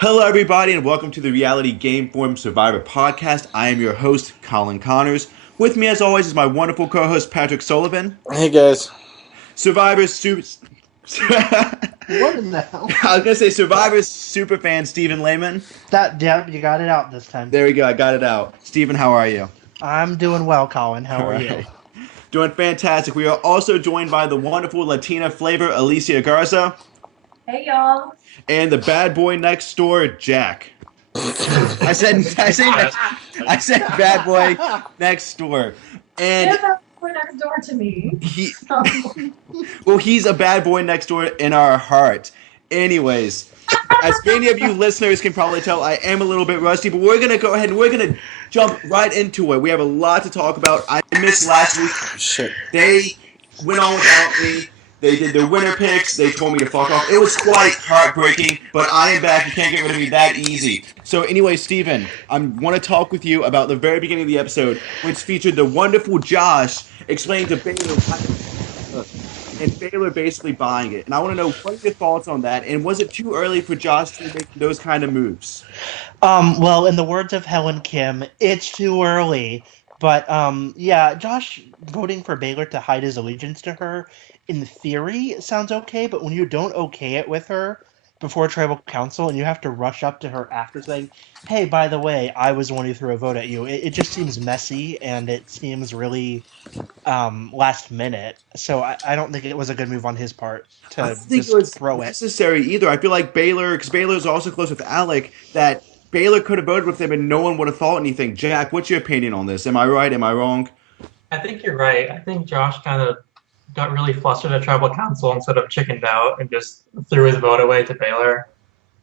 Hello, everybody, and welcome to the Reality Game Form Survivor podcast. I am your host, Colin Connors. With me, as always, is my wonderful co-host, Patrick Sullivan. Hey guys. Survivor Super... What in the hell? I was going to say Survivor superfan, Stephen Lehman. Yeah, you got it out this time. There we go, I got it out. Stephen, how are you? I'm doing well, Colin. How All are you? right. Doing fantastic. We are also joined by the wonderful Latina flavor, Alicia Garza, Hey y'all. and the bad boy next door, Jack. I said bad boy next door. And Get that boy next door to me. he's a bad boy next door in our heart. Anyways, as many of you listeners can probably tell, I am a little bit rusty, but we're gonna go ahead and we're gonna jump right into it. We have a lot to talk about. I missed last week. Shit. They went on without me. They did their winner picks. They told me to fuck off. It was quite heartbreaking, but I am back. You can't get rid of me that easy. So anyway, Steven, I want to talk with you about the very beginning of the episode, which featured the wonderful Josh explaining to Baylor and Baylor basically buying it. And I want to know, what are your thoughts on that? And was it too early for Josh to make those kind of moves? Well, in the words of Helen Kim, it's too early. But yeah, Josh voting for Baylor to hide his allegiance to her, in theory, sounds okay. But when you don't okay it with her before tribal council, and you have to rush up to her after saying, "Hey, by the way, I was the one who threw a vote at you," it just seems messy and it seems really last minute. So I don't think it was a good move on his part I don't to think just it was throw it. necessary either. I feel like Baylor, because Baylor's also close with Alec, that Baylor could have voted with him and no one would have thought anything. Jack, what's your opinion on this? Am I right? Am I wrong? I think you're right. I think Josh kind of got really flustered at tribal council and sort of chickened out and just threw his vote away to Baylor.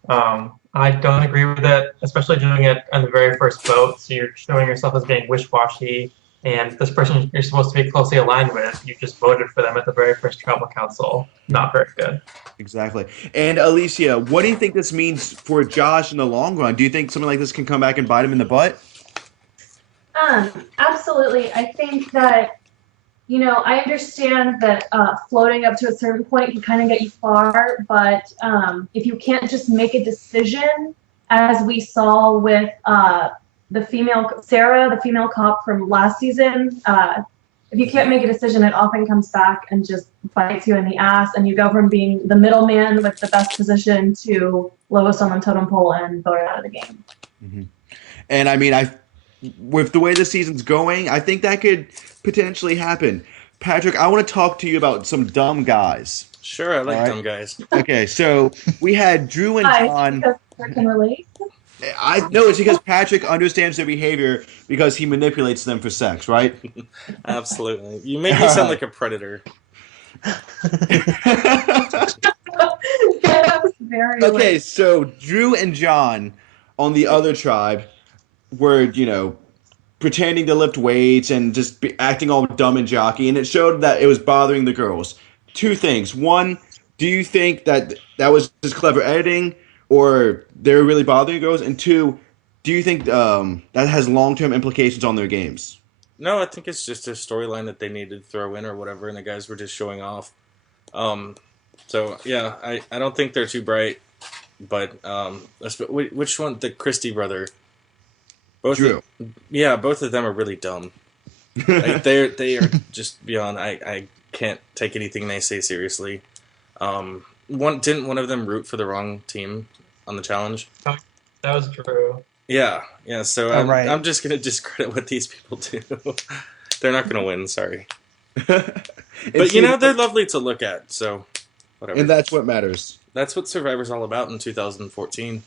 I don't agree with it, especially doing it on the very first vote. So you're showing yourself as being wish-washy, and this person you're supposed to be closely aligned with, you just voted for them at the very first tribal council. Not very good. Exactly. And Alicia, what do you think this means for Josh in the long run? Do you think something like this can come back and bite him in the butt? Absolutely. I think that, I understand that floating up to a certain point can kind of get you far, but if you can't just make a decision, as we saw with the female Sarah, the female cop from last season, if you can't make a decision, it often comes back and just bites you in the ass, and you go from being the middleman with the best position to lowest on the totem pole and voted out of the game. Mm-hmm. And I mean, with the way the season's going, I think that could potentially happen. Patrick, I want to talk to you about some dumb guys. Sure, I like All right. dumb guys. Okay, so we had Drew and John. Because I can relate. I know it's because Patrick understands their behavior because he manipulates them for sex, right? Absolutely. You make me sound like a predator. Yes, very Okay, so Drew and John on the other tribe were, pretending to lift weights and just acting all dumb and jockey, and it showed that it was bothering the girls. Two things. One, do you think that was just clever editing, or they're really bothering girls? And two, do you think that has long-term implications on their games? No, I think it's just a storyline that they needed to throw in or whatever, and the guys were just showing off. So, yeah, I don't think they're too bright, but which one? The Christie brother. Drew. Both of them are really dumb. Like, they are just beyond. I can't take anything they say seriously. Didn't one of them root for the wrong team on the challenge? That was true. Yeah. So Right. I'm just gonna discredit what these people do. They're not gonna win. Sorry, but they're lovely to look at. So whatever. And that's what matters. That's what Survivor's all about in 2014.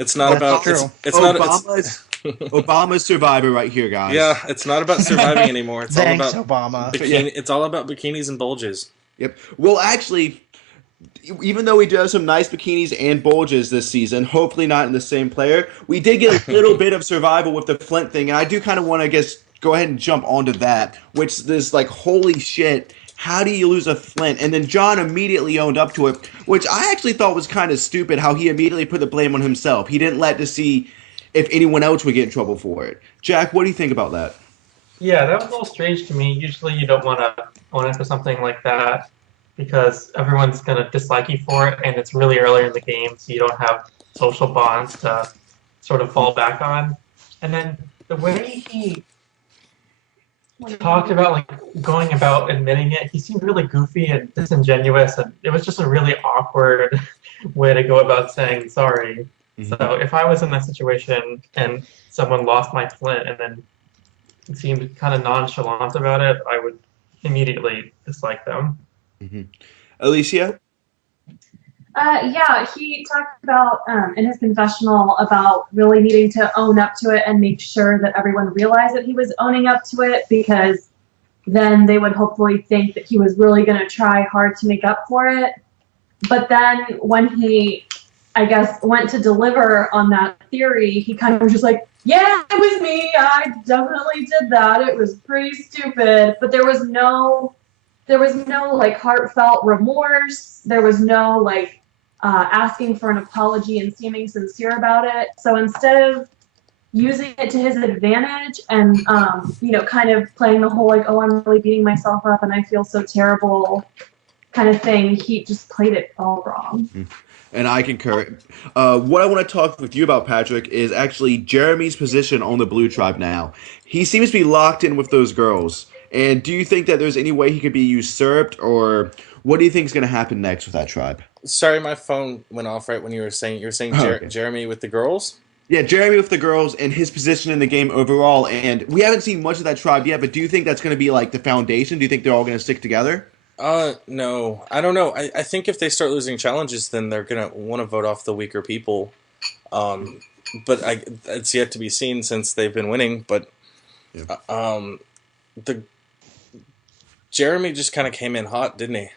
It's not about true. It's not. Obama's Survivor right here, guys. Yeah, it's not about surviving anymore. It's Thanks, all about Obama. It's all about bikinis and bulges. Yep. Well, actually, even though we do have some nice bikinis and bulges this season, hopefully not in the same player, we did get a little bit of survival with the Flint thing, and I do kind of want to go ahead and jump onto that, which is like, holy shit, how do you lose a Flint? And then John immediately owned up to it, which I actually thought was kind of stupid, how he immediately put the blame on himself. He didn't let to see if anyone else would get in trouble for it. Jack, what do you think about that? Yeah, that was a little strange to me. Usually you don't want to own up to something like that. because everyone's going to dislike you for it, and it's really early in the game, so you don't have social bonds to sort of fall back on. And then the way he talked about like going about admitting it, he seemed really goofy and disingenuous, and it was just a really awkward way to go about saying sorry. Mm-hmm. So if I was in that situation and someone lost my flint and then seemed kind of nonchalant about it, I would immediately dislike them. Mm-hmm. Alicia? Yeah, he talked about in his confessional about really needing to own up to it and make sure that everyone realized that he was owning up to it, because then they would hopefully think that he was really going to try hard to make up for it. But then when he, I guess, went to deliver on that theory, he kind of was just like, yeah, it was me. I definitely did that. It was pretty stupid. But there was no like heartfelt remorse. There was no like asking for an apology and seeming sincere about it. So instead of using it to his advantage and kind of playing the whole like, oh, I'm really beating myself up and I feel so terrible kind of thing, he just played it all wrong. And I concur. What I want to talk with you about, Patrick, is actually Jeremy's position on the Blue Tribe now. He seems to be locked in with those girls. And do you think that there's any way he could be usurped, or what do you think is going to happen next with that tribe? Sorry, my phone went off right when you were saying Okay. Jeremy with the girls. Yeah, Jeremy with the girls and his position in the game overall. And we haven't seen much of that tribe yet, but do you think that's going to be like the foundation? Do you think they're all going to stick together? No, I don't know. I think if they start losing challenges, then they're gonna want to vote off the weaker people. But it's yet to be seen since they've been winning. But the Jeremy just kind of came in hot, didn't he?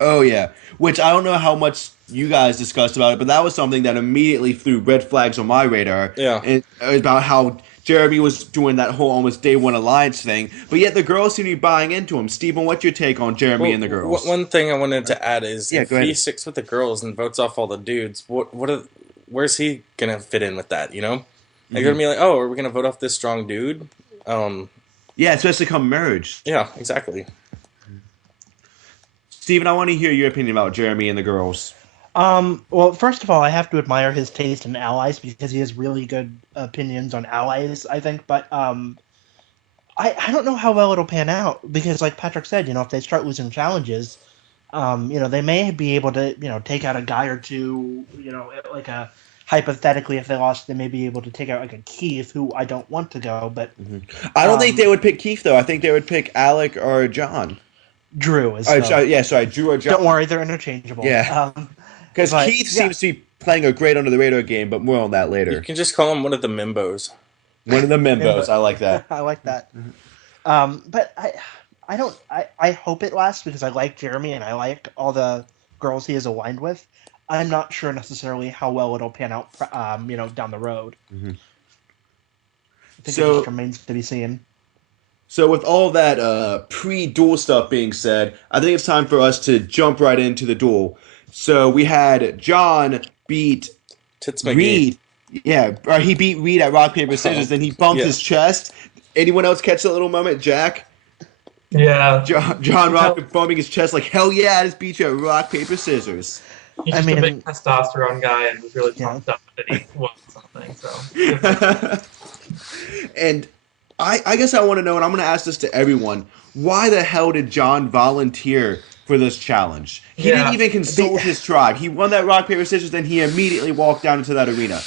Oh, yeah. Which I don't know how much you guys discussed about it, but that was something that immediately threw red flags on my radar. Yeah. And about how Jeremy was doing that whole almost day one alliance thing, but yet the girls seem to be buying into him. Stephen, what's your take on Jeremy and the girls? One thing I wanted to add is if go ahead. he sticks with the girls and votes off all the dudes, where's he gonna fit in with that? You know, they're gonna be like, oh, are we gonna vote off this strong dude? Yeah, especially come merge. Yeah, exactly. Stephen, I want to hear your opinion about Jeremy and the girls. Well, first of all, I have to admire his taste in allies because he has really good opinions on allies, I think. But I don't know how well it'll pan out because, like Patrick said, if they start losing challenges, they may be able to, take out a guy or two, like hypothetically, if they lost, they may be able to take out like a Keith, who I don't want to go, but I don't think they would pick Keith though. I think they would pick Alec or John. Drew is. Drew or John. Don't worry, they're interchangeable. Yeah. Because Keith seems to be playing a great under the radar game, but more on that later. You can just call him one of the Mimbos. One of the Mimbos. I like that. I like that. But I hope it lasts because I like Jeremy and I like all the girls he is aligned with. I'm not sure necessarily how well it'll pan out, down the road. Mm-hmm. I think it just remains to be seen. So with all that pre-duel stuff being said, I think it's time for us to jump right into the duel. So we had John beat Reed. Yeah, or he beat Reed at rock, paper, scissors, then he bumped his chest. Anyone else catch that little moment? Jack? Yeah. John Rock bumping his chest like, hell yeah, I just beat you at rock, paper, scissors. He's just a big testosterone guy and was really pumped up that he won something. So. And I guess I want to know, and I'm going to ask this to everyone, why the hell did John volunteer for this challenge? He didn't even consult his tribe. He won that rock, paper, scissors, then he immediately walked down into that arena.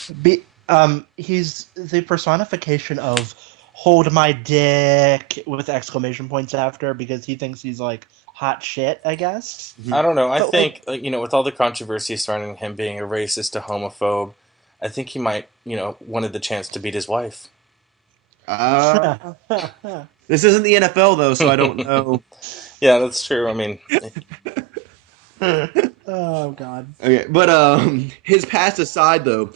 He's the personification of hold my dick with exclamation points after because he thinks he's like hot shit, I guess. I don't know. I think, with all the controversy surrounding him being a racist, a homophobe, I think he might, wanted the chance to beat his wife. This isn't the NFL, though, so I don't know. Yeah, that's true. I mean... Oh, God. Okay, but his past aside, though,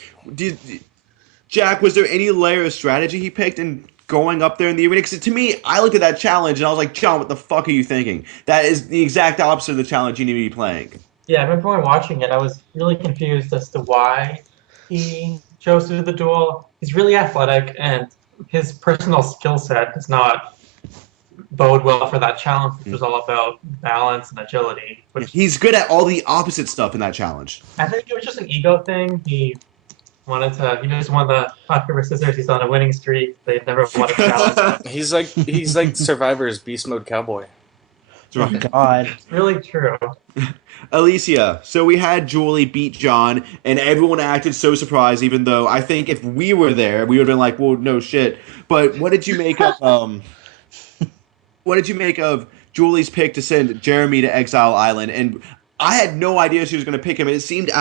Jack, was there any layer of strategy he picked in going up there in the arena? Because to me, I looked at that challenge and I was like, John, what the fuck are you thinking? That is the exact opposite of the challenge you need to be playing. Yeah, I remember when watching it, I was really confused as to why he chose to do the duel. He's really athletic, and his personal skill set does not bode well for that challenge, which was all about balance and agility. Which He's good at all the opposite stuff in that challenge. I think it was just an ego thing. He just won the hot paper scissors. He's on a winning streak. They never won a challenge. He's like Survivor's beast mode cowboy. Oh, God. It's really true. Alicia, so we had Julie beat John, and everyone acted so surprised, even though I think if we were there, we would have been like, well, no shit. But what did you make of what did you make of Julie's pick to send Jeremy to Exile Island? And I had no idea she was going to pick him. It seemed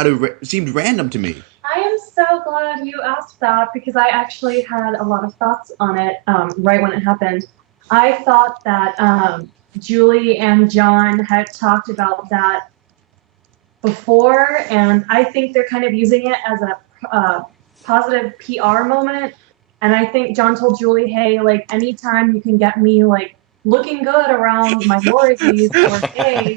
seemed random to me. I am so glad you asked that because I actually had a lot of thoughts on it right when it happened. I thought that Julie and John had talked about that before, and I think they're kind of using it as a positive PR moment. And I think John told Julie, hey, like, anytime you can get me, like, looking good around minorities or gays.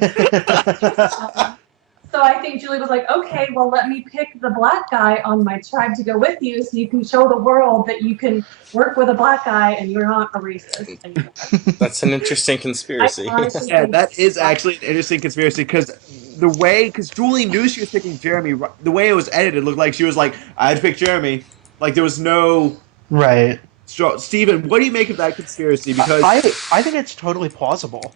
So I think Julie was like, okay, well, let me pick the black guy on my tribe to go with you so you can show the world that you can work with a black guy and you're not a racist anymore. That's an interesting conspiracy. Yeah, that is actually an interesting conspiracy because Julie knew she was picking Jeremy. The way it was edited looked like she was like, I'd pick Jeremy. Like there was no. Right. Steven, what do you make of that conspiracy? Because I think it's totally plausible.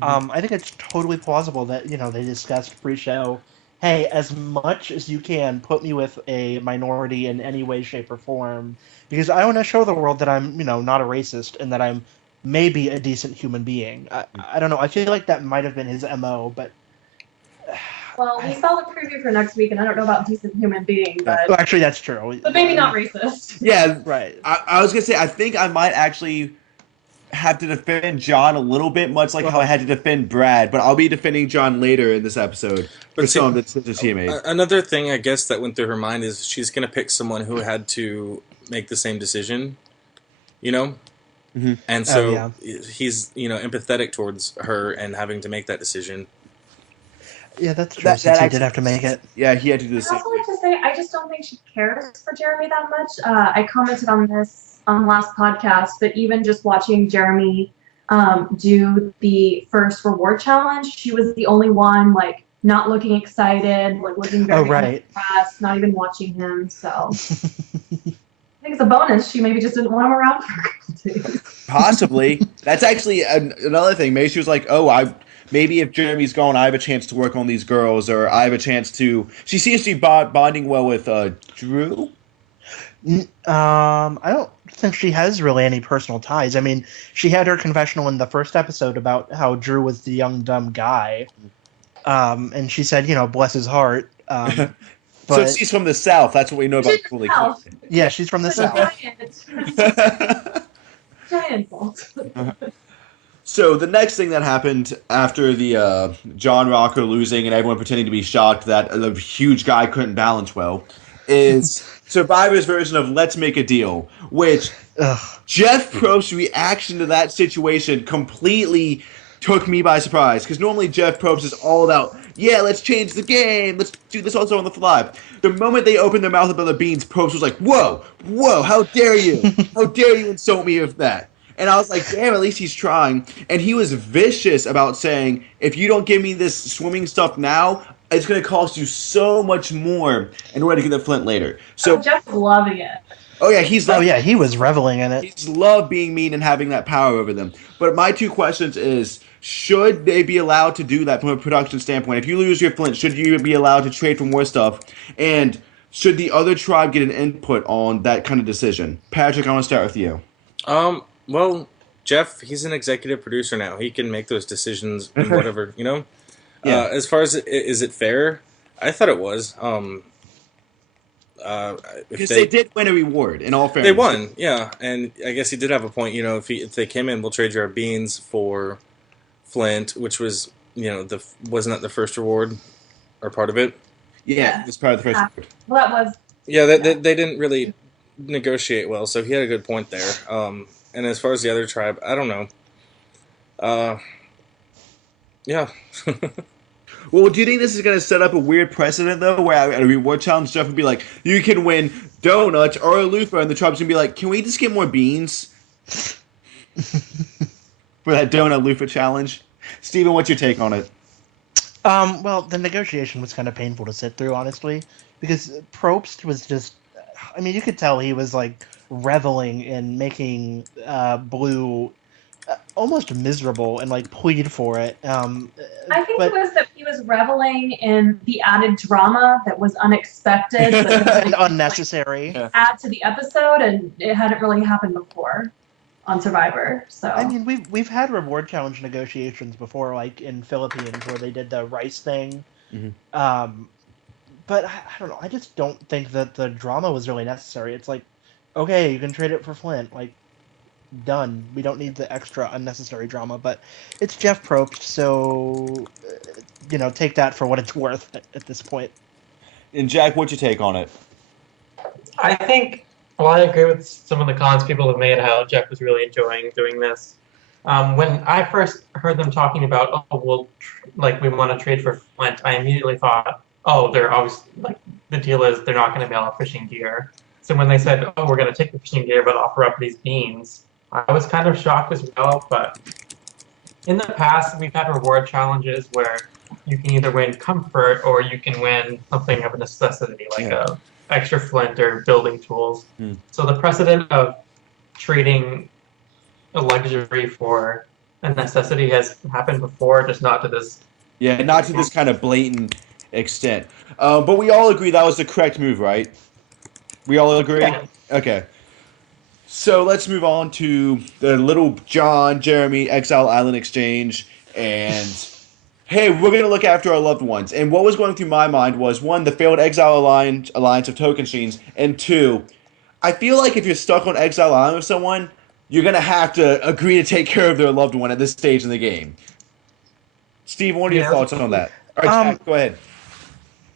I think it's totally plausible that, they discussed pre-show, hey, as much as you can, put me with a minority in any way, shape, or form, because I want to show the world that I'm, not a racist and that I'm maybe a decent human being. I don't know. I feel like that might have been his MO, but... Well, we saw the preview for next week, and I don't know about decent human being, but... Well, actually, that's true. But maybe not racist. Yeah, right. I was going to say, I think I might actually have to defend John a little bit, much like how I had to defend Brad, but I'll be defending John later in this episode. But see, some of the decisions he made. Another thing, I guess, that went through her mind is she's going to pick someone who had to make the same decision, Mm-hmm. And so he's, empathetic towards her and having to make that decision. Yeah, that's true. Since he did have to make it. Yeah, he had to do the I'd same also like to say, I just don't think she cares for Jeremy that much. I commented on this on the last podcast, but even just watching Jeremy do the first reward challenge, she was the only one, like, not looking excited, like, looking very impressed, not even watching him, so... I think it's a bonus. She maybe just didn't want him around for a couple days. Possibly. That's actually another thing. Maybe she was like, maybe if Jeremy's gone, I have a chance to work on these girls, or I have a chance to... She seems to be bonding well with Drew? I don't think she has really any personal ties. I mean, she had her confessional in the first episode about how Drew was the young, dumb guy. And she said, bless his heart. So she's from the South. That's what we know about Julie. Yeah, she's from the South. Giant fault. So the next thing that happened after the John Rocker losing and everyone pretending to be shocked that the huge guy couldn't balance well is Survivor's version of Let's Make a Deal, which Jeff Probst's reaction to that situation completely took me by surprise, because normally Jeff Probst is all about, let's change the game, let's do this also on the fly. The moment they opened their mouth about the beans, Probst was like, whoa, how dare you? How dare you insult me with that? And I was like, damn, at least he's trying. And he was vicious about saying, if you don't give me this swimming stuff now, it's going to cost you so much more in order to get the Flint later. So Jeff's loving it. Oh yeah, he was reveling in it. He's loved being mean and having that power over them. But my two questions is, should they be allowed to do that from a production standpoint? If you lose your Flint, should you be allowed to trade for more stuff? And should the other tribe get an input on that kind of decision? Patrick, I want to start with you. Well, Jeff, he's an executive producer now. He can make those decisions and whatever, Yeah. As far as is it fair? I thought it was. Because they did win a reward, in all fairness. They won, yeah. And I guess he did have a point, if they came in, we'll trade you our beans for Flint, which was, wasn't that the first reward or part of it? Yeah, it's part of the first reward. Well, that was... Yeah, they didn't really negotiate well, so he had a good point there. And as far as the other tribe, I don't know. Yeah. Well, do you think this is going to set up a weird precedent, though, where at a reward challenge, Jeff would be like, you can win donuts or a loofah, and the tribe's going to be like, can we just get more beans? for that donut loofah challenge. Steven, what's your take on it? Well, the negotiation was kind of painful to sit through, honestly, because Probst was just, I mean, you could tell he was like reveling in making Blue almost miserable and like plead for it. I think but it was that he was reveling in the added drama that was unexpected, but and unnecessary. Yeah. add to the episode, and it hadn't really happened before on Survivor. So I mean, we've had reward challenge negotiations before, like in Philippines where they did the rice thing. Mhm. But I don't know. I just don't think that the drama was really necessary. It's like, okay, you can trade it for Flint. Like, done. We don't need the extra unnecessary drama. But it's Jeff Probst, so take that for what it's worth at this point. And Jack, what's your take on it? I think, well, I agree with some of the comments people have made how Jeff was really enjoying doing this. When I first heard them talking about, oh, well, we want to trade for Flint, I immediately thought, oh, they're obviously, the deal is they're not going to be able fishing gear. So when they said, oh, we're going to take the fishing gear but offer up these beans, I was kind of shocked as well. But in the past, we've had reward challenges where you can either win comfort or you can win something of a necessity, like a extra flint or building tools. So the precedent of trading a luxury for a necessity has happened before, just not to this. Yeah, not to this kind of blatant extent. But we all agree that was the correct move, right? We all agree? Yeah. Okay. So let's move on to the Little John Jeremy Exile Island exchange. And hey, we're going to look after our loved ones. And what was going through my mind was, one, the failed Exile Alliance of Tocantins, and two, I feel like if you're stuck on Exile Island with someone, you're going to have to agree to take care of their loved one at this stage in the game. Steve, what are your thoughts on that? All right, Jack, go ahead.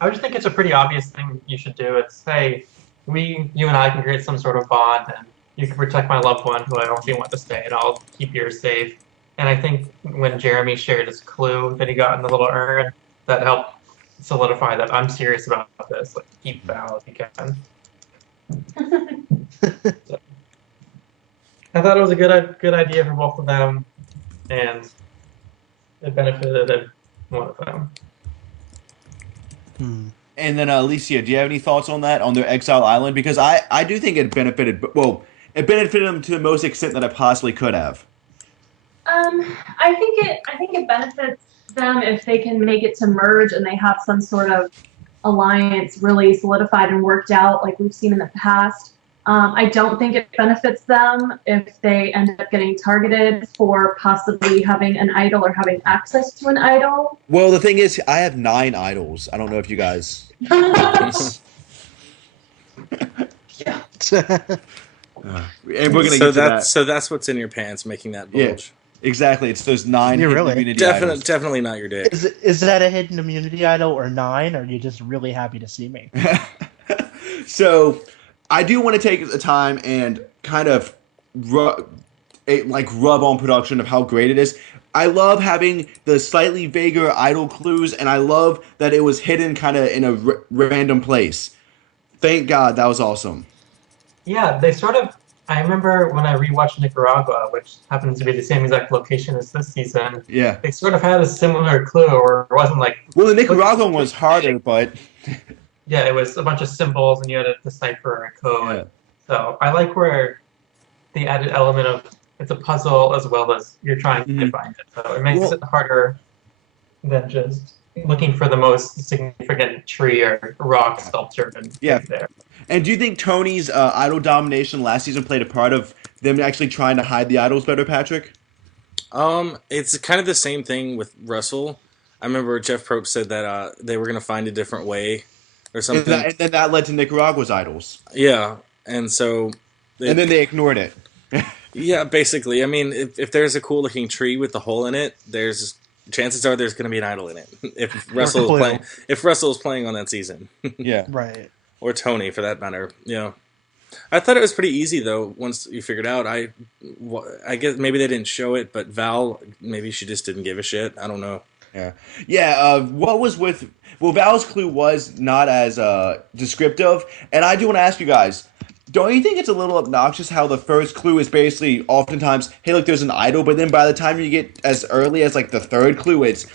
I just think it's a pretty obvious thing you should do. It's, hey, you and I can create some sort of bond, and you can protect my loved one who I don't want to stay, and I'll keep yours safe. And I think when Jeremy shared his clue that he got in the little urn, that helped solidify that I'm serious about this. Like, keep Val if you can. So, I thought it was a good idea for both of them, and it benefited one of them. And then Alicia, do you have any thoughts on that, on their Exile Island? Because I do think it benefited them to the most extent that I possibly could have. I think it benefits them if they can make it to merge and they have some sort of alliance really solidified and worked out like we've seen in the past. I don't think it benefits them if they end up getting targeted for possibly having an idol or having access to an idol. Well, the thing is, I have 9 idols. I don't know if you guys... Yeah. And we're gonna get to that. So that's what's in your pants, making that bulge. Yeah, exactly. It's those 9 You're hidden really? immunity idols. Definitely not your dick. Is that a hidden immunity idol or 9? Or are you just really happy to see me? So, I do want to take the time and kind of rub on production of how great it is. I love having the slightly vaguer idol clues, and I love that it was hidden kind of in a random place. Thank God, that was awesome. Yeah, they sort of. I remember when I rewatched Nicaragua, which happens to be the same exact location as this season. Yeah. They sort of had a similar clue, or it wasn't like. Well, the Nicaraguan was harder, but. Yeah, it was a bunch of symbols, and you had to decipher a code. Yeah. So I like where the added element of it's a puzzle as well as you're trying to find it. So it makes it harder than just looking for the most significant tree or rock sculpture and there. And do you think Tony's idol domination last season played a part of them actually trying to hide the idols better, Patrick? It's kind of the same thing with Russell. I remember Jeff Probst said that they were going to find a different way or something. And then that led to Nicaragua's idols. Yeah, and so... and then they ignored it. Yeah, basically. I mean, if there's a cool-looking tree with a hole in it, chances are there's going to be an idol in it. If Russell is playing on that season. Yeah. Right. Or Tony, for that matter. Yeah. I thought it was pretty easy, though, once you figured out. I guess maybe they didn't show it, but Val, maybe she just didn't give a shit. I don't know. Yeah. Yeah, what was with... Well, Val's clue was not as descriptive, and I do want to ask you guys, don't you think it's a little obnoxious how the first clue is basically oftentimes, hey, look, there's an idol, but then by the time you get as early as like the third clue, it's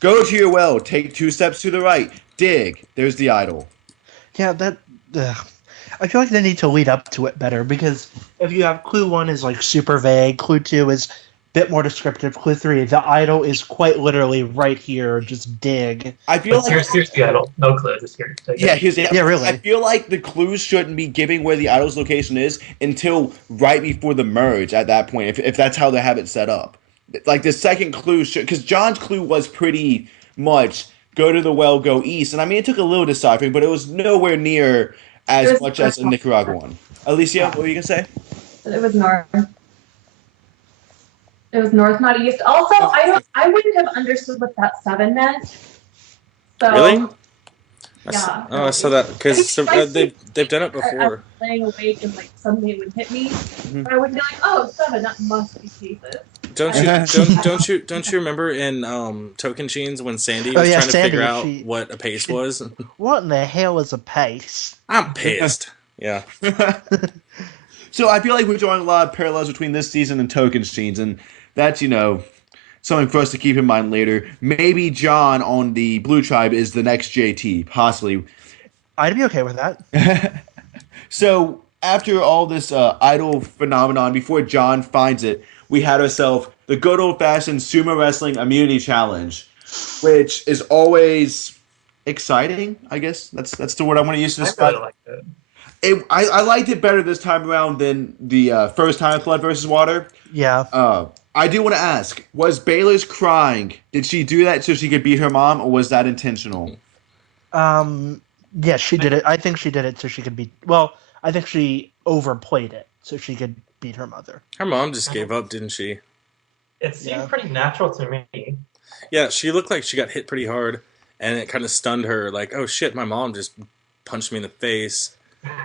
go to your well, take 2 steps to the right, dig, there's the idol. Yeah, that. I feel like they need to lead up to it better because if you have clue 1 is like super vague, clue 2 is a bit more descriptive, clue 3, the idol is quite literally right here, just dig. I feel But like here's the idol. No clue. Just here. Take yeah, it. Yeah, really. I feel like the clues shouldn't be giving where the idol's location is until right before the merge. At that point, if that's how they have it set up, like the second clue should, because John's clue was pretty much go to the well, go east, and I mean it took a little deciphering, but it was nowhere near as much as a Nicaraguan. Alicia, what were you gonna say? It was north. It was north, not east. Also, I wouldn't have understood what that 7 meant. So, Really? Yeah. I saw that because they've done it I before. was laying awake and like suddenly it would hit me, Mhm. but I would be like, "Oh, 7, that must be Jesus." Don't you remember in Token Chains when Sandy was trying to Sandy, figure out what a pace was? What in the hell is a pace? I'm pissed. Yeah. So I feel like we're drawing a lot of parallels between this season and Tokens Chains, and that's something for us to keep in mind later. Maybe John on the Blue Tribe is the next JT, possibly. I'd be okay with that. So after all this idol phenomenon, before John finds it, we had ourselves the good old fashioned sumo wrestling immunity challenge, which is always exciting. I guess that's the word I want to use to I describe. really liked it. I liked it better this time around than the first time Flood versus Water. Yeah. I do want to ask: was Baylor's crying? Did she do that so she could beat her mom, or was that intentional? Yeah, she did it. I think she did it so she could beat. Well, I think she overplayed it so she could beat her mother. Her mom just gave up, didn't she? It seemed Yeah. pretty natural to me. Yeah, she looked like she got hit pretty hard, and it kind of stunned her. Like, oh shit, my mom just punched me in the face.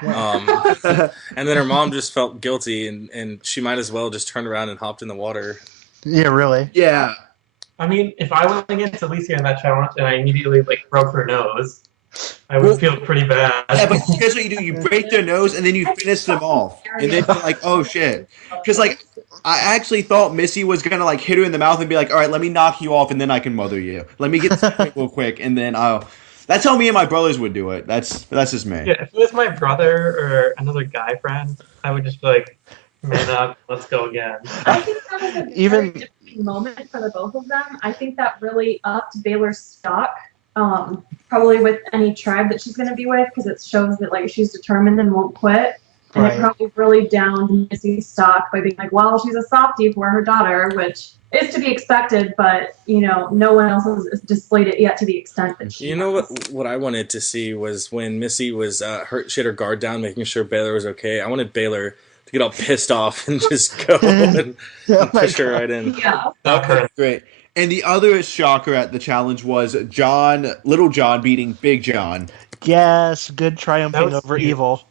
And then her mom just felt guilty, and she might as well just turned around and hopped in the water. Yeah, really. Yeah, I mean, if I went against Alicia in that challenge and I immediately broke her nose, I would Well, feel pretty bad. yeah, but here's what you do: you break their nose, and then you finish them off, and then you're like, oh shit. Because I actually thought Missy was gonna hit her in the mouth and be like, all right, let me knock you off, and then I can mother you. Let me get this real quick, and then I'll. That's how me and my brothers would do it. That's just me. Yeah, if it was my brother or another guy friend, I would just be like, man up, let's go again. I think that was a very Even- different moment for the both of them. I think that really upped Baylor's stock, probably with any tribe that she's going to be with, because it shows that she's determined and won't quit. And Right. it probably really downed Missy's stock by being like, well, she's a softie for her daughter, which is to be expected, but no one else has displayed it yet to the extent that she You know has. what I wanted to see was when Missy was she had her guard down, making sure Baylor was okay. I wanted Baylor to get all pissed off and just go and Oh my push her right in. Yeah. Not her. Great. And the other shocker at the challenge was Little John beating Big John. Yes, good That triumphing was over huge. evil.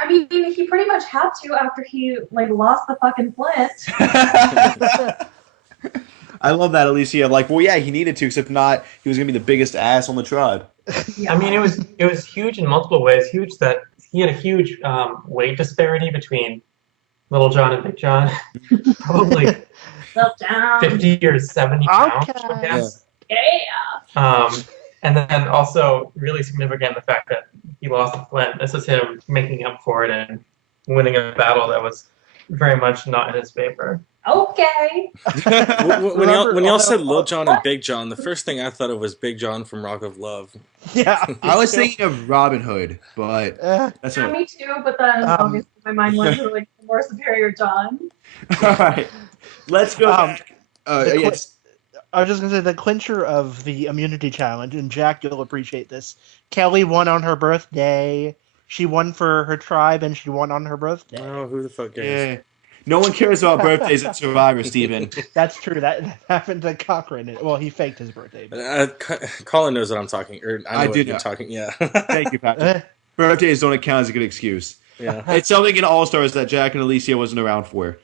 I mean, he pretty much had to after he lost the fucking Flint. I love that, Alicia. Well, yeah, he needed to, because if not, he was gonna be the biggest ass on the tribe. Yeah. I mean, it was huge in multiple ways. Huge that he had a huge weight disparity between Little John and Big John. Probably Well, down. 50 or 70 pounds, I Okay. guess. Yeah. And then also really significant the fact that he lost the Flint. This is him making up for it and winning a battle that was very much not in his favor. Okay. When y'all said Lil John and What? Big John, the first thing I thought of was Big John from Rock of Love. Yeah. I was thinking of Robin Hood, but that's Yeah, it. me too, but then obviously my mind went to the more superior John. All right, let's go back. the Yes. I was just gonna say the clincher of the immunity challenge, and Jack, you'll appreciate this. Kelly won on her birthday. She won for her tribe, and she won on her birthday. Oh, who the fuck cares? Yeah. No one cares about birthdays at Survivor, Steven. That's true. That happened to Cochran. Well, he faked his birthday. But, Colin knows what I'm talking, or I know I what do you're know. talking. Yeah, Thank you, Patrick. eh, Birthdays don't count as a good excuse. yeah. It's something in All Stars that Jack and Alicia wasn't around for.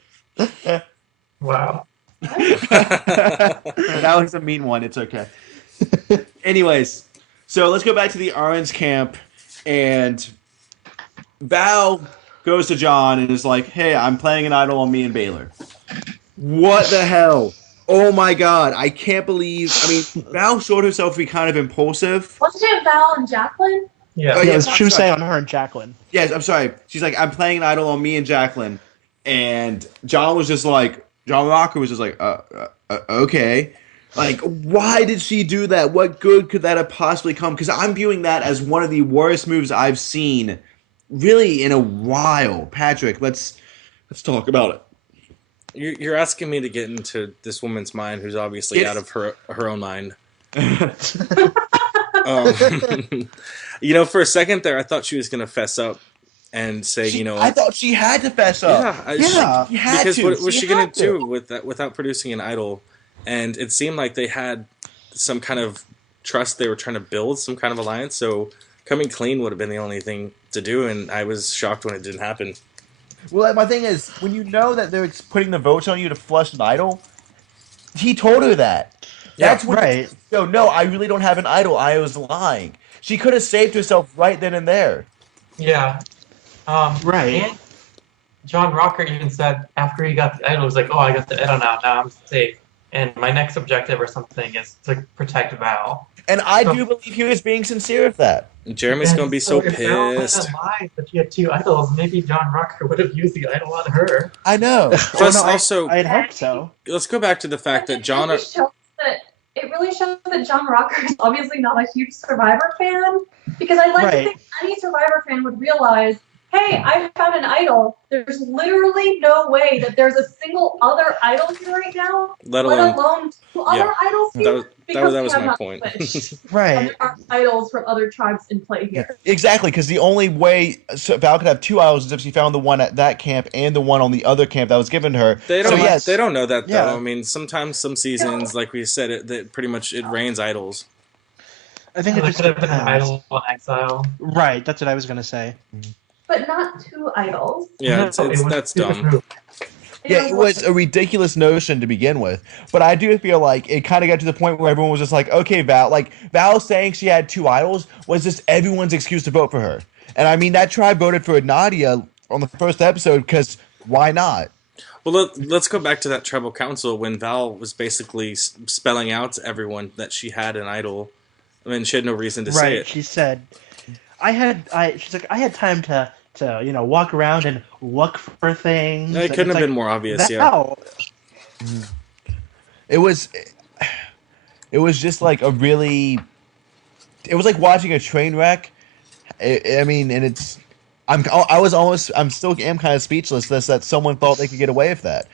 Wow. That was a mean one. It's okay. Anyways, so let's go back to the Orange camp, and Val goes to John and is like, "Hey, I'm playing an idol on me and Baylor." What the hell? Oh my god, I can't believe. I mean, Val showed herself to be kind of impulsive. Wasn't it Val and Jacqueline? Yeah. Oh, Yeah, yeah, she was sorry. saying on her and Jacqueline. Yes, I'm sorry. She's like, I'm playing an idol on me and Jacqueline. And John Rocker was just like, okay. Like, why did she do that? What good could that have possibly come? Because I'm viewing that as one of the worst moves I've seen really in a while. Patrick, let's talk about it. You're asking me to get into this woman's mind, who's obviously Yes. out of her own mind. For a second there, I thought she was going to fess up and say, I thought she had to fess up. Yeah. She had because to. what was she going had to do with that without producing an idol? And it seemed like they had some kind of trust they were trying to build, some kind of alliance. So coming clean would have been the only thing to do, and I was shocked when it didn't happen. Well, my thing is, when you know that they're putting the votes on you to flush an idol, he told her that. That's when right. no, I really don't have an idol. I was lying. She could have saved herself right then and there. Yeah. Right. And John Rocker even said after he got the idol, he was like, "Oh, I got the idol now. Now I'm safe. And my next objective or something is to protect Val." And I do believe he was being sincere with that. Jeremy's going to be so if Val had pissed. lied that she had 2 idols, maybe John Rocker would have used the idol on her. I know. Plus, also, I'd hope so. let's go back to the fact that John. It really shows that John Rocker is obviously not a huge Survivor fan, because I'd like to think any Survivor fan would realize, hey, I found an idol. There's literally no way that there's a single other idol here right now, Let alone 2 other idols here. that was my point. Right. And there are idols from other tribes in play here. Exactly, because the only way Val could have 2 idols is if she found the one at that camp and the one on the other camp that was given to her. They don't. So, yes. They don't know that though. Yeah. I mean, sometimes some seasons, like we said, it pretty much it rains idols. I think There it just could have been an depends. idol on Exile. Right, that's what I was going to say. But not 2 idols. Yeah, No, it's it was that's super dumb. true. Yeah, it was a ridiculous notion to begin with. But I do feel like it kind of got to the point where everyone was just like, okay, Val. Like, Val saying she had 2 idols was just everyone's excuse to vote for her. And I mean, that tribe voted for Nadia on the first episode because why not? Well, let's go back to that tribal council when Val was basically spelling out to everyone that she had an idol. I mean, she had no reason to say it. She said, she's like, I had time to walk around and look for things. It couldn't have been more obvious, Val. It was just like it was like watching a train wreck. I mean, and it's, I'm still kind of speechless that someone thought they could get away with that.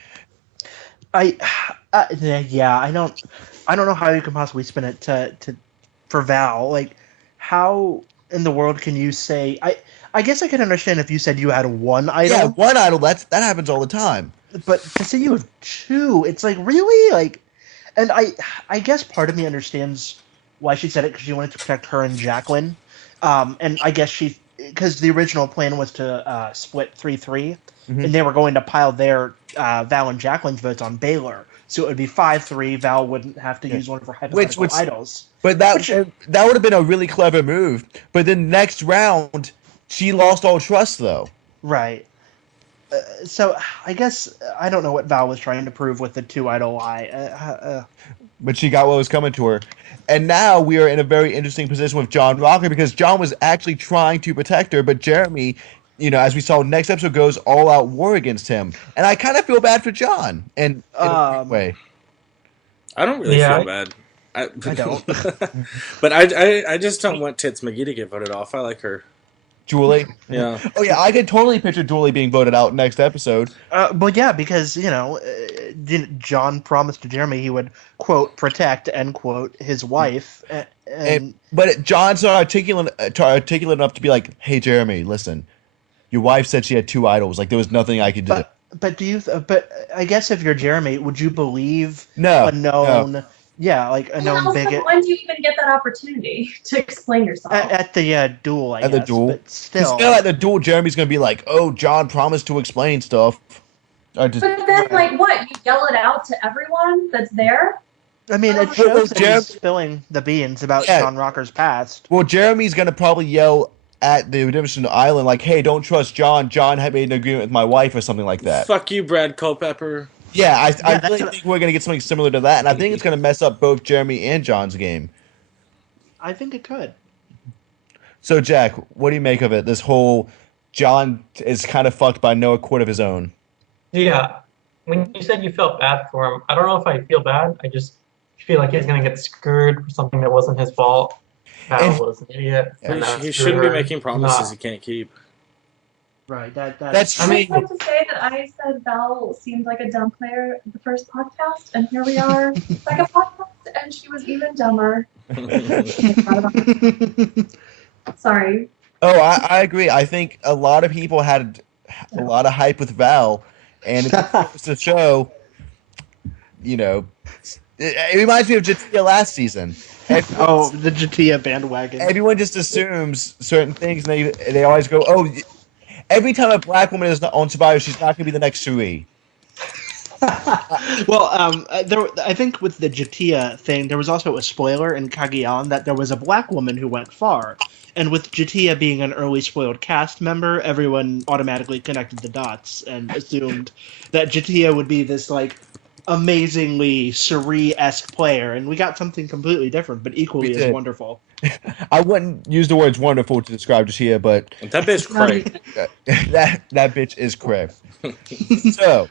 Yeah, I don't know how you can possibly spin it for Val. Like, how in the world can you say, I guess I could understand if you said you had 1 idol. Yeah, 1 idol, that happens all the time. But to say you have 2, it's like, really? Like, and I guess part of me understands why she said it, because she wanted to protect her and Jacqueline. And I guess because the original plan was to split 3-3, and they were going to pile their Val and Jacqueline's votes on Baylor. So it would be 5-3. Val wouldn't have to use one of her hypothetical idols. But that would have been a really clever move. But then next round, she lost all trust, though. Right. So I guess I don't know what Val was trying to prove with the 2 idol lie. But she got what was coming to her. And now we are in a very interesting position with John Rocker, because John was actually trying to protect her, but Jeremy, as we saw next episode, goes all out war against him. And I kind of feel bad for John in a way. I don't really feel bad. I don't. But I just don't want Tits McGee to get voted off. I like her. Julie? Yeah. Oh, yeah, I could totally picture Julie being voted out next episode. But yeah, because, John promised to Jeremy he would, quote, protect, end quote, his wife. But John's not articulate enough to be like, hey, Jeremy, listen, your wife said she had 2 idols. Like, there was nothing I could do. But I guess if you're Jeremy, would you believe No. a known... No. Yeah, like a known bigot. When do you even get that opportunity to explain yourself? At the duel, I guess. The duel. But still at the duel, Jeremy's going to be like, oh, John promised to explain stuff. But then, like, what? You yell it out to everyone that's there? I mean, it shows that he's spilling the beans about John Rocker's past. Well, Jeremy's going to probably yell at the Redemption Island, like, "Hey, don't trust John. John had made an agreement with my wife," or something like that. Fuck you, Brad Culpepper. Yeah, I that's really what- think we're gonna get something similar to that, and I think it's gonna mess up both Jeremy and John's game. I think it could. So, Jack, what do you make of it? This whole John is kind of fucked by no accord of his own. Yeah. When you said you felt bad for him, I don't know if I feel bad. I just feel like he's going to get screwed for something that wasn't his fault. Val was an idiot. and that He screwed shouldn't be her. making promises he can't keep. Right. That's I true. just like to say that I said Val seemed like a dumb player the first podcast, and here we are, second podcast, and she was even dumber. Sorry. Oh, I agree. I think a lot of people had a lot of hype with Val, and it goes to show, it reminds me of Jatia last season. Oh, the Jatia bandwagon. Everyone just assumes certain things, and they always go, "Oh, every time a black woman is on Survivor, she's not going to be the next Shui." Well, I think with the Jatia thing, there was also a spoiler in Cagayan that there was a black woman who went far. And with Jatia being an early spoiled cast member, everyone automatically connected the dots and assumed that Jatia would be this, like, amazingly Suri-esque player. And we got something completely different, but equally as wonderful. I wouldn't use the words wonderful to describe Jatia, but That bitch cray. that bitch is cray. So,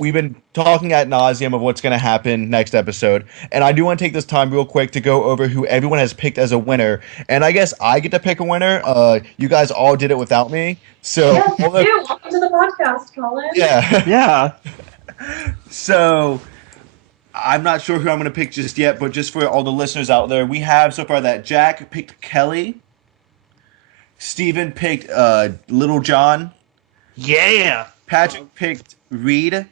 we've been talking ad nauseum of what's going to happen next episode, and I do want to take this time real quick to go over who everyone has picked as a winner. And I guess I get to pick a winner. You guys all did it without me, so Yes, you do. Welcome to the podcast, Colin. yeah. Yeah. So, I'm not sure who I'm going to pick just yet, but just for all the listeners out there, we have so far that Jack picked Kelly, Steven picked Little John, Yeah. Patrick picked Reed,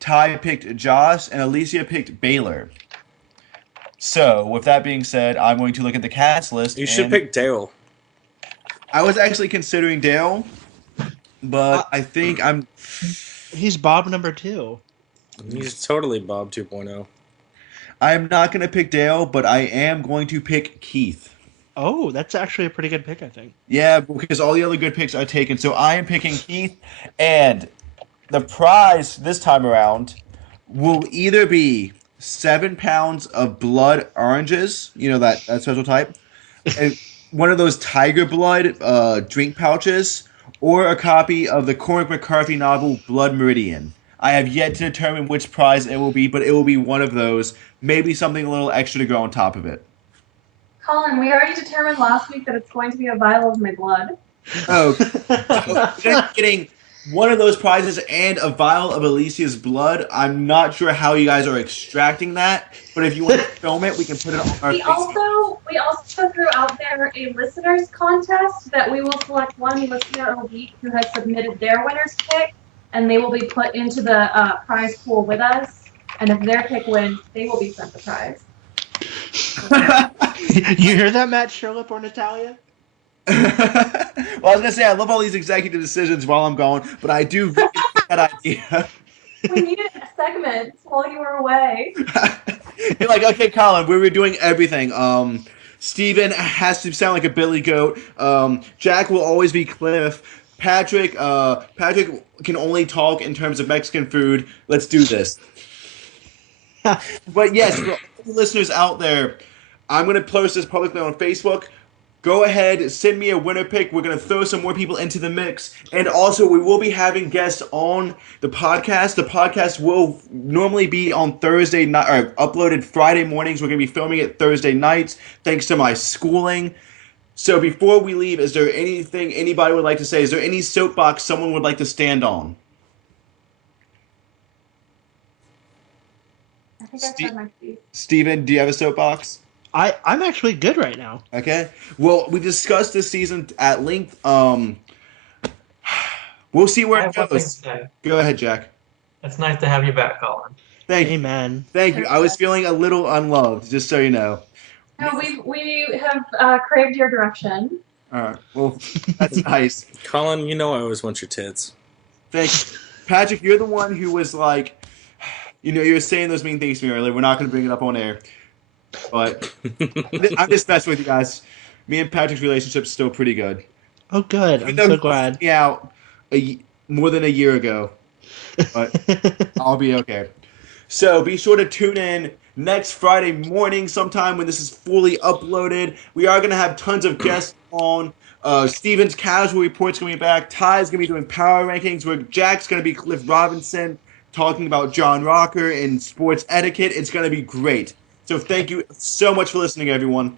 Ty picked Josh, and Alicia picked Baylor. So, with that being said, I'm going to look at the cast list. You should pick Dale. I was actually considering Dale, but I think I'm... He's Bob number 2. He's totally Bob 2.0. I'm not going to pick Dale, but I am going to pick Keith. Oh, that's actually a pretty good pick, I think. Yeah, because all the other good picks are taken. So I am picking Keith, and the prize this time around will either be 7 pounds of blood oranges, that special type, and one of those tiger blood drink pouches, or a copy of the Cormac McCarthy novel Blood Meridian. I have yet to determine which prize it will be, but it will be one of those. Maybe something a little extra to go on top of it. Colin, we already determined last week that it's going to be a vial of my blood. Oh, getting one of those prizes and a vial of Alicia's blood. I'm not sure how you guys are extracting that, but if you want to film it, we can put it on our We Facebook. also threw out there a listeners contest that we will select one listener a week who has submitted their winner's pick, and they will be put into the prize pool with us. And if their pick wins, they will be sent the prize. You hear that, Matt Sherlip or Natalia? Well, I was gonna say I love all these executive decisions while I'm gone, but I do really like that idea. We needed segments while you were away. You're like, okay, Colin, we were doing everything. Steven has to sound like a billy goat. Jack will always be Cliff. Patrick can only talk in terms of Mexican food. Let's do this. But yes, for all the listeners out there, I'm going to post this publicly on Facebook. Go ahead, send me a winner pick. We're going to throw some more people into the mix. And also, we will be having guests on the podcast. The podcast will normally be on Thursday night, or uploaded Friday mornings. We're going to be filming it Thursday nights, thanks to my schooling. So before we leave, is there anything anybody would like to say? Is there any soapbox someone would like to stand on? I think I said my piece. Steven, do you have a soapbox? I'm actually good right now. Okay. Well, we discussed this season at length. We'll see I where have it one thing to goes. say. Go ahead, Jack. It's nice to have you back, Colin. Thank you. Amen. Thank you. I was feeling a little unloved, just so you know. No, we have craved your direction. All right. Well, that's nice. Colin, you know I always want your tits. Thank you. Patrick, you're the one who was like, you were saying those mean things to me earlier. We're not going to bring it up on air. But I'm just messing with you guys. Me and Patrick's relationship's still pretty good. Oh, good. I'm Even though so he glad. took me out more than a year ago, but I'll be okay. So be sure to tune in next Friday morning sometime when this is fully uploaded. We are going to have tons of guests on. Steven's Casual Report's going to be back. Ty's going to be doing power rankings where Jack's going to be Cliff Robinson talking about John Rocker and sports etiquette. It's going to be great. So thank you so much for listening, everyone.